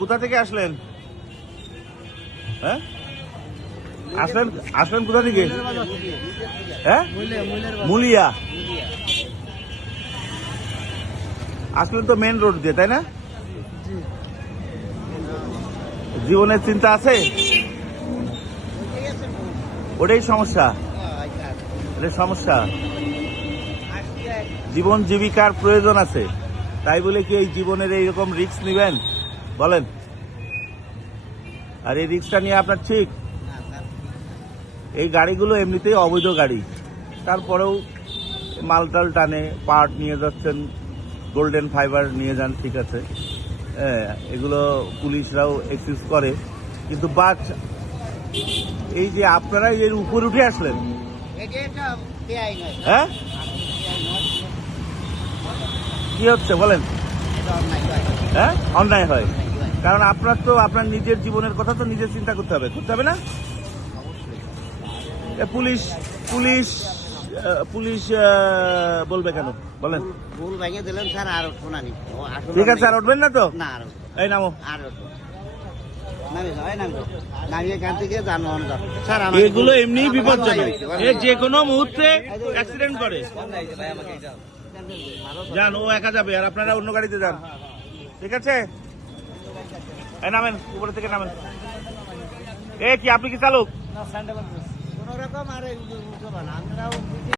কোথা থেকে আসলেন? হ্যাঁ, আসলেন কোথা থেকে? হ্যাঁ, মুলিয়া আসলেন তো মেন রোড দিয়ে, তাই না? জীবনের চিন্তা আছে, ওটাই সমস্যা। সমস্যা, জীবন জীবিকার প্রয়োজন আছে, তাই বলে কি এই জীবনের এইরকম রিস্ক নিবেন বলেন? আর এই রিস্কটা নিয়ে আপনার ঠিক? এই গাড়িগুলো এমনিতেই অবৈধ গাড়ি, তারপরেও মালটাল টানে, পার্ট নিয়ে যাচ্ছেন, গোল্ডেন ফাইবার নিয়ে যান, ঠিক আছে, এগুলো পুলিশরাও এক্সকিউজ করে, কিন্তু বাট এই যে আপনারা এর উপরে উঠে আসলেন, হ্যাঁ কি হচ্ছে বলেন? হ্যাঁ, অন্যায় হয়, কারণ আপনার তো আপনার নিজের জীবনের কথা তো নিজে চিন্তা করতে হবে না? পুলিশ পুলিশ পুলিশ বলবে কেন বলেন? ভুল ভেঙে দিলেন স্যার, আর উঠবো না। ঠিক আছে, আর উঠবেন না তো? না, এই নামো। আর এগুলো এমনি বিপজ্জনক, যে কোনো মুহূর্তে অ্যাক্সিডেন্ট করে। যান, ও একা যাবে, আর আপনারা অন্য গাড়িতে যান, ঠিক আছে? নামেন, উপরে থেকে নামেন। কি আপনি কি চালক? কোন রকম আর